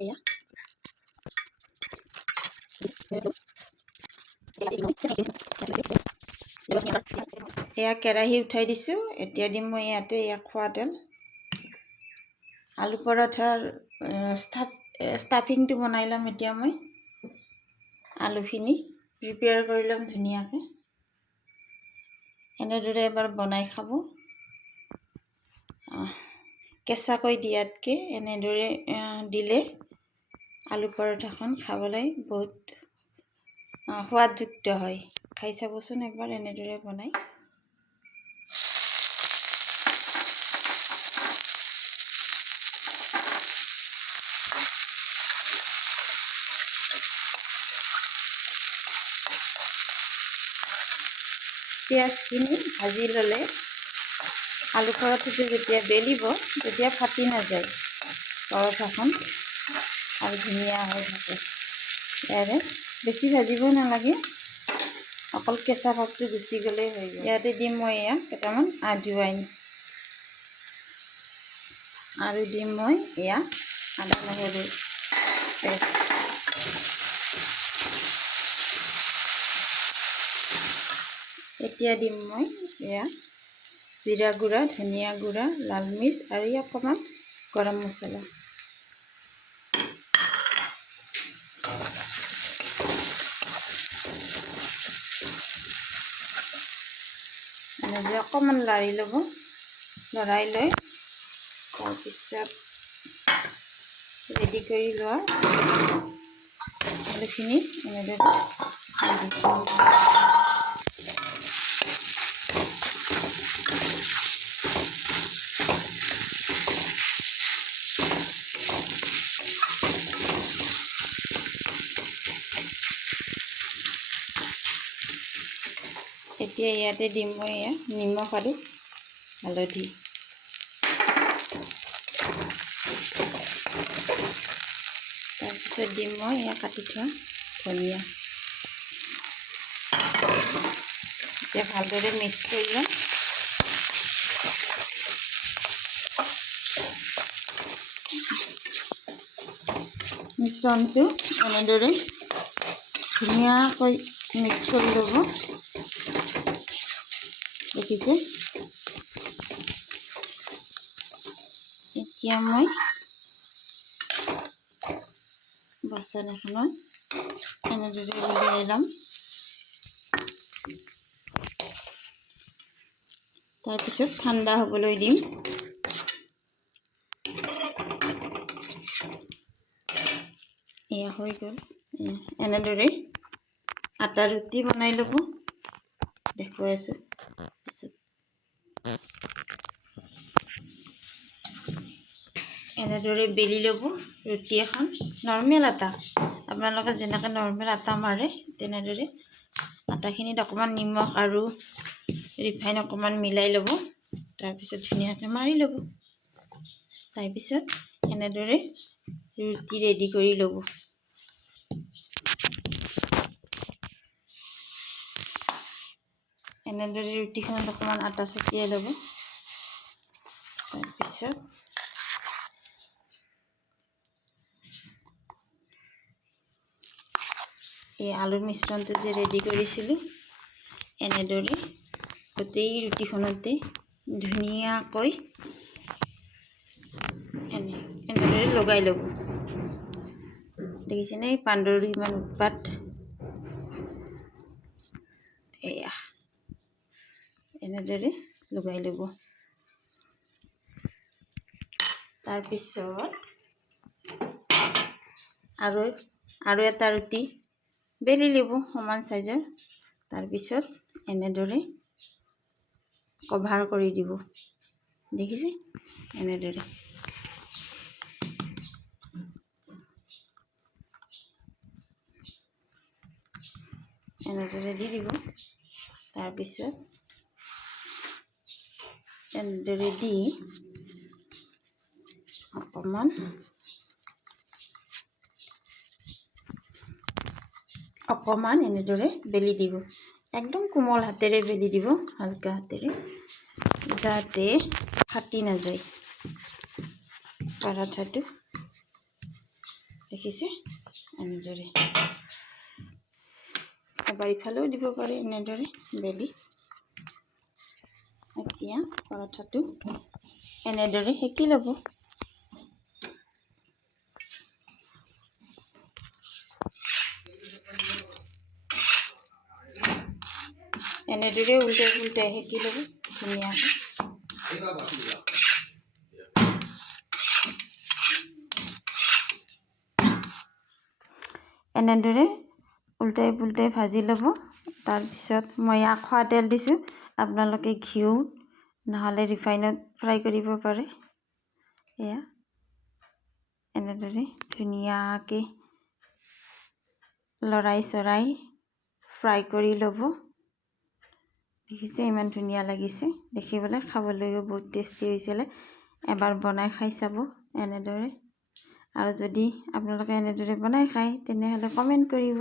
এয়া এয়া কেৰাহী উঠাই দিছোঁ। এতিয়া দিম মই ইয়াতে খোৱা তেল। আলু পৰঠাৰ ষ্টাফিংটো বনাই ল'ম। এতিয়া মই আলুখিনি প্ৰিপেয়াৰ কৰি ল'ম ধুনীয়াকৈ। এনেদৰে এবাৰ বনাই খাব। কেঁচাকৈ দিয়াতকৈ এনেদৰে দিলে আলু পৰঠাখন খাবলৈ বহুত সোৱাদযুক্ত হয়। খাই চাবচোন একবাৰ এনেদৰে বনাই। পিঁয়াজখিনি ভাজি ল'লে আলু পৰঠাটো যেতিয়া বেলিব তেতিয়া ফাটি নাযায় পৰঠাখন আৰু ধুনীয়া হৈ থাকে। ইয়াৰে বেছি ভাজিব নালাগে, অকল কেঁচা ভাৱটো গুচি গ'লেই হৈ গ'ল। ইয়াতে দিম মই এয়া কেইটামান আজৱাইন আৰু দিম মই এয়া আদা নহৰু পেষ্ট। এতিয়া দিম মই এয়া জিৰা গুড়া, ধনিয়া গুড়া, লাল মিৰ্চ আৰু অকণমান গৰম মছলা। এনেদৰে অকণমান লাৰি ল'ব। লৰাই লৈ তাৰপিছত ৰেডি কৰি লোৱা আলুখিনি এনেদৰে এতিয়া ইয়াতে দিম মই এয়া নিমখ আৰু হালধি। তাৰপিছত দিম মই এয়া কাটি থোৱা ধনিয়া। এতিয়া ভালদৰে মিক্স কৰি ল'ম। মিশ্ৰণটো এনেদৰে ধুনীয়াকৈ মিক্স কৰি ল'ব। দেখিছে? এতিয়া মই বাচন এখনত এনেদৰে উলিয়াই ল'ম। তাৰপিছত ঠাণ্ডা হ'বলৈ দিম। এয়া হৈ গ'ল। এনেদৰে আটা ৰুটি বনাই ল'ব। দেখুৱাই আছোঁ। এনেদৰে বেলি ল'ব ৰুটি এখন। নৰ্মেল আটা, আপোনালোকে যেনেকৈ নৰ্মেল আটা মাৰে তেনেদৰে আটাখিনিত অকণমান নিমখ আৰু ৰিফাইন অকণমান মিলাই ল'ব। তাৰপিছত ধুনীয়াকৈ মাৰি ল'ব। তাৰপিছত এনেদৰে ৰুটি ৰেডি কৰি ল'ব। এনেদৰে ৰুটিখনত অকণমান আটা ছটিয়াই ল'ব। তাৰপিছত এই আলুৰ মিশ্ৰণটো যে ৰেডি কৰিছিলোঁ এনেদৰে গোটেই ৰুটিখনতে ধুনীয়াকৈ এনেদৰে লগাই ল'ব। দেখিছেনে? এই বান্দৰৰ ইমান উৎপাত। এয়া এনেদৰে লগাই ল'ব। তাৰপিছত আৰু এটা ৰুটি বেলি ল'ব সমান চাইজৰ। তাৰপিছত এনেদৰে কভাৰ কৰি দিব। দেখিছে? এনেদৰে দি দিব। তাৰপিছত এনেদৰে দি অকণমান এনেদৰে বেলি দিব। একদম কোমল হাতেৰে বেলি দিব, হালকা হাতেৰে, যাতে ফাটি নাযায় পৰঠাটো। দেখিছে এনেদৰে এবাৰ ইফালেও দিব পাৰে এনেদৰে বেলি এতিয়া পৰঠাটো এনেদৰে সেকি ল'ব এনেদৰে উল্টাই উল্টাই সেকি ল'ব ধুনীয়াকৈ এনেদৰে উল্টাই পুল্টাই ভাজি ল'ব তাৰপিছত মই খোৱা তেল দিছোঁ আপোনালোকে ঘিউ নহ'লে ৰিফাইনত ফ্ৰাই কৰিব পাৰে এয়া এনেদৰে ধুনীয়াকৈ লৰাই চৰাই ফ্ৰাই কৰি ল'ব দেখিছে ইমান ধুনীয়া লাগিছে দেখিবলৈ খাবলৈও বহুত টেষ্টি হৈছিলে এবাৰ বনাই খাই চাব এনেদৰে আৰু যদি আপোনালোকে এনেদৰে বনাই খায় তেনেহ'লে কমেণ্ট কৰিব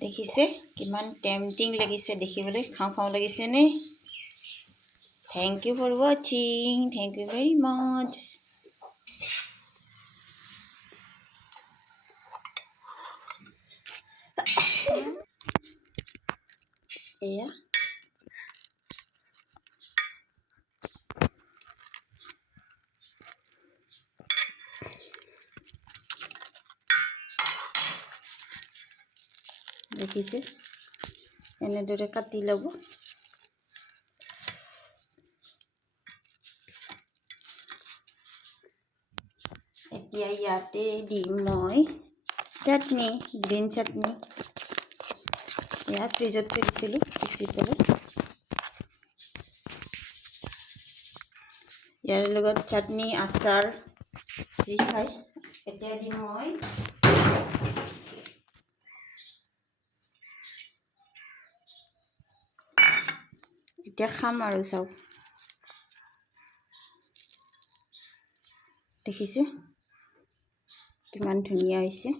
দেখিছে কিমান টেম্পটিং লাগিছে দেখিবলৈ খাওঁ খাওঁ লাগিছে নে Thank you for watching. Thank you very much. Yeah. দেখিছে এনেদৰে কাটি ল'ব এতিয়া ইয়াতে দিম মই চাটনি গ্ৰীণ চাটনি ইয়াত ফ্ৰিজত থৈ দিছিলোঁ পিচি পেলাই ইয়াৰ লগত চাটনি আচাৰ যি খায় এতিয়া দিম মই এতিয়া খাম আৰু চাওক দেখিছে কিমান ধুনীয়া হৈছে